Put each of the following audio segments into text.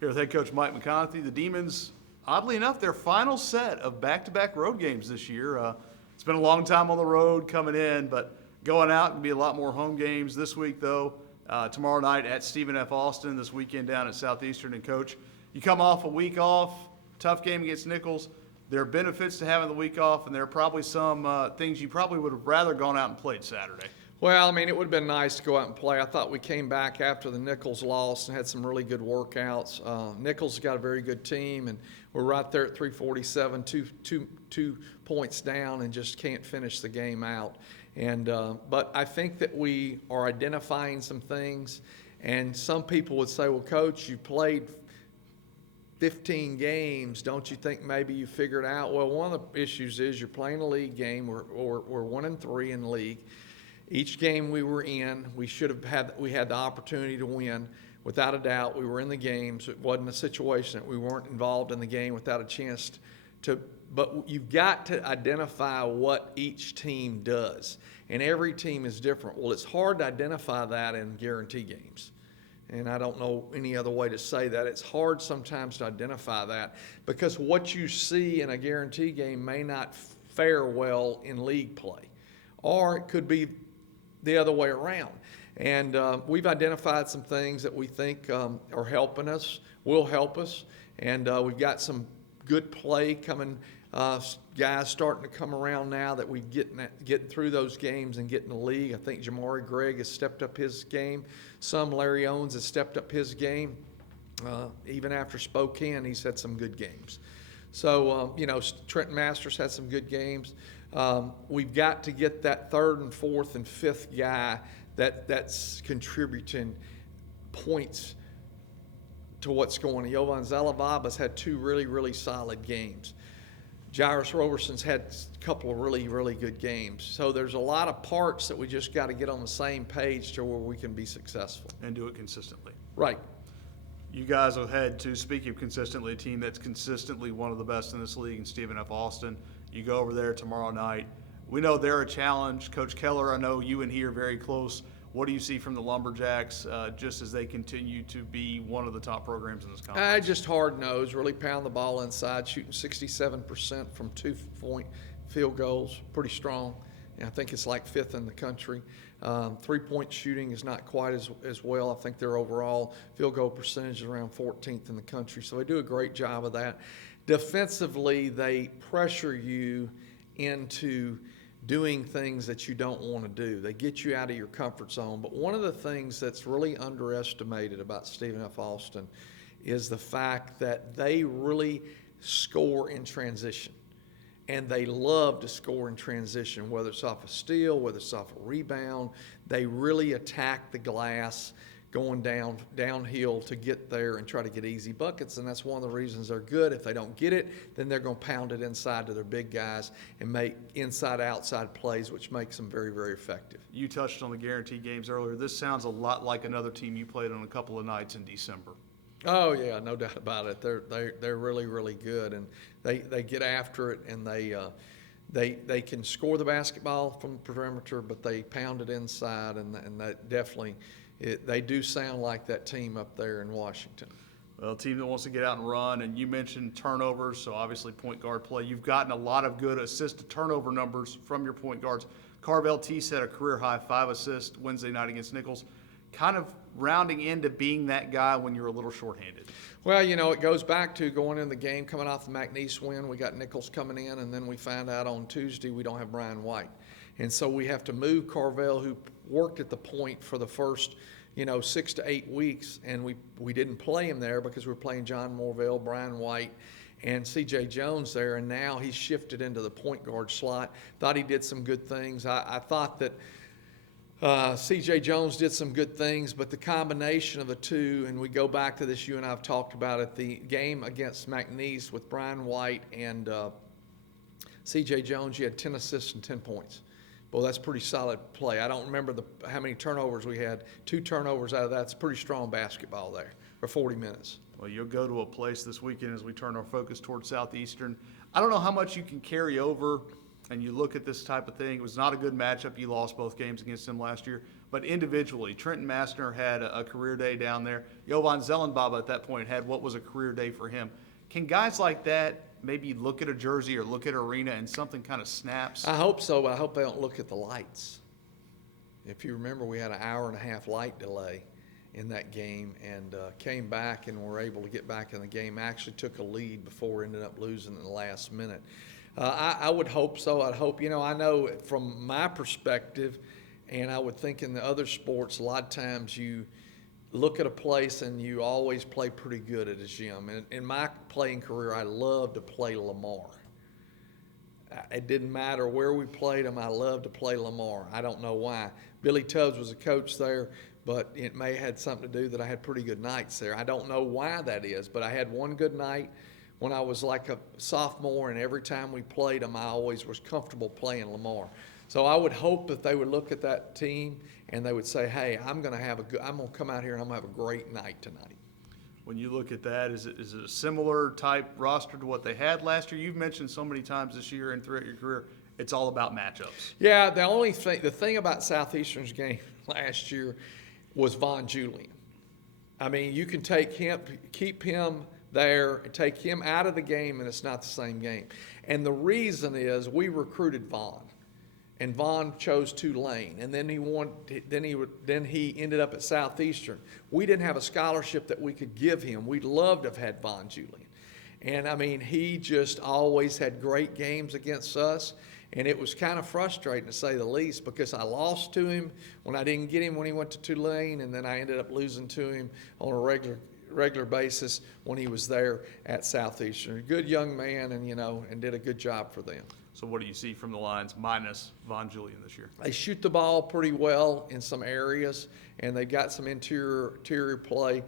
Here with head coach Mike McConathy, the Demons, oddly enough, their final set of back-to-back road games this year. It's been a long time on the road coming in, but going out and be a lot more home games this week, though. Tomorrow night at Stephen F. Austin, this weekend down at Southeastern. And, Coach, you come off a week off, tough game against Nichols. There are benefits to having the week off, and there are probably some things you probably would have rather gone out and played Saturday. Well, I mean, it would have been nice to go out and play. I thought we came back after the Nichols loss and had some really good workouts. Nichols has got a very good team, and we're right there at 347, two points down, and just can't finish the game out. And but I think that we are identifying some things, and some people would say, well, Coach, you played 15 games. Don't you think maybe you figured out? Well, one of the issues is you're playing a league game. We're 1-3 in the league. Each game we were in, we had the opportunity to win. Without a doubt, we were in the games. It wasn't a situation that we weren't involved in the game without a chance to. But you've got to identify what each team does, and every team is different. Well, it's hard to identify that in guarantee games, and I don't know any other way to say that. It's hard sometimes to identify that because what you see in a guarantee game may not fare well in league play, or it could be the other way around. And we've identified some things that we think are helping us, will help us, and we've got some good play coming, guys starting to come around now that we're getting through those games and getting the league. I think Jamari Gregg has stepped up his game. Larry Owens has stepped up his game. Even after Spokane, he's had some good games. So, Trenton Masters had some good games. We've got to get that third and fourth and fifth guy that's contributing points to what's going on. Jovan Zalavaba's had two really, really solid games. Jairus Roberson's had a couple of really, really good games. So there's a lot of parts that we just got to get on the same page to where we can be successful. And do it consistently. Right. You guys have had to, speaking of consistently, a team that's consistently one of the best in this league in Stephen F. Austin. You go over there tomorrow night. We know they're a challenge. Coach Keller, I know you and he are very close. What do you see from the Lumberjacks just as they continue to be one of the top programs in this conference? Just hard-nosed, really pound the ball inside, shooting 67% from 2-point field goals, pretty strong. And I think it's like fifth in the country. Three-point shooting is not quite as well. I think their overall field goal percentage is around 14th in the country. So they do a great job of that. Defensively, they pressure you into doing things that you don't want to do. They get you out of your comfort zone. But one of the things that's really underestimated about Stephen F. Austin is the fact that they really score in transition. And they love to score in transition, whether it's off a steal, whether it's off a rebound. They really attack the glass going downhill to get there and try to get easy buckets, and that's one of the reasons they're good. If they don't get it, then they're going to pound it inside to their big guys and make inside-outside plays, which makes them very, very effective. You touched on the guarantee games earlier. This sounds a lot like another team you played on a couple of nights in December. Oh yeah, no doubt about it. They're really, really good, and they get after it, and they can score the basketball from the perimeter, but they pound it inside, and that definitely they do sound like that team up there in Washington. Well, a team that wants to get out and run, and you mentioned turnovers, so obviously point guard play. You've gotten a lot of good assist to turnover numbers from your point guards. Carvel T set a career-high 5 assists Wednesday night against Nichols. Kind of rounding into being that guy when you're a little shorthanded. Well, it goes back to going in the game, coming off the McNeese win. We got Nichols coming in, and then we found out on Tuesday we don't have Brian White. And so we have to move Carvel, who worked at the point for the first, 6 to 8 weeks, and we didn't play him there because we were playing John Morville, Brian White, and C.J. Jones there, and now he's shifted into the point guard slot. Thought he did some good things. I thought that C.J. Jones did some good things, but the combination of the two, and we go back to this, you and I have talked about it, the game against McNeese with Brian White and C.J. Jones, you had 10 assists and 10 points. Well, that's pretty solid play. I don't remember how many turnovers we had. 2 turnovers out of that. It's pretty strong basketball there for 40 minutes. Well, you'll go to a place this weekend as we turn our focus towards Southeastern. I don't know how much you can carry over, and you look at this type of thing. It was not a good matchup. You lost both games against them last year. but individually, Trenton Massner had a career day down there. Jovan Zellenbaba at that point had what was a career day for him. Can guys like that maybe look at a jersey or look at an arena and something kind of snaps? I hope so, but I hope they don't look at the lights. If you remember, we had an 1.5-hour light delay in that game and came back and were able to get back in the game. Actually took a lead before we ended up losing in the last minute. I would hope so. I'd hope, I know from my perspective, and I would think in the other sports, a lot of times you look at a place and you always play pretty good at a gym. And in my playing career, I loved to play Lamar. It didn't matter where we played them. I loved to play Lamar. I don't know why. Billy Tubbs was a coach there, but it may have had something to do that I had pretty good nights there. I don't know why that is, but I had one good night when I was like a sophomore, and every time we played them, I always was comfortable playing Lamar. So I would hope that they would look at that team and they would say, hey, I'm going to come out here and I'm going to have a great night tonight. When you look at that, is it a similar type roster to what they had last year? You've mentioned so many times this year and throughout your career, it's all about matchups. Yeah, the thing about Southeastern's game last year was Von Julian. I mean, you can take him, keep him there, and take him out of the game, and it's not the same game. And the reason is we recruited Von, and Von chose Tulane, and then he ended up at Southeastern. We didn't have a scholarship that we could give him. We'd love to have had Von Julian. And I mean, he just always had great games against us. And it was kind of frustrating, to say the least, because I lost to him when I didn't get him when he went to Tulane, and then I ended up losing to him on a regular basis when he was there at Southeastern. A good young man, and did a good job for them. So what do you see from the Lions minus Von Julian this year? They shoot the ball pretty well in some areas, and they've got some interior play.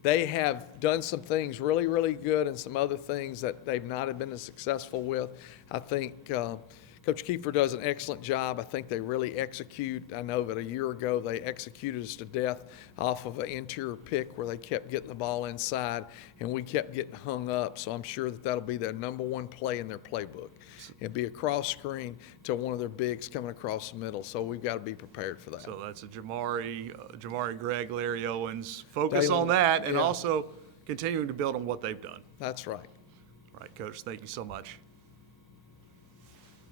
They have done some things really, really good and some other things that they've not been as successful with. I think Coach Kiefer does an excellent job. I think they really execute. I know that a year ago they executed us to death off of an interior pick where they kept getting the ball inside and we kept getting hung up. So I'm sure that that'll be their number one play in their playbook. It'd be a cross screen to one of their bigs coming across the middle. So we've got to be prepared for that. So that's a Jamari Gregg, Larry Owens. Focus Dalen, on that and yeah. also continuing to build on what they've done. That's right. All right, Coach, thank you so much.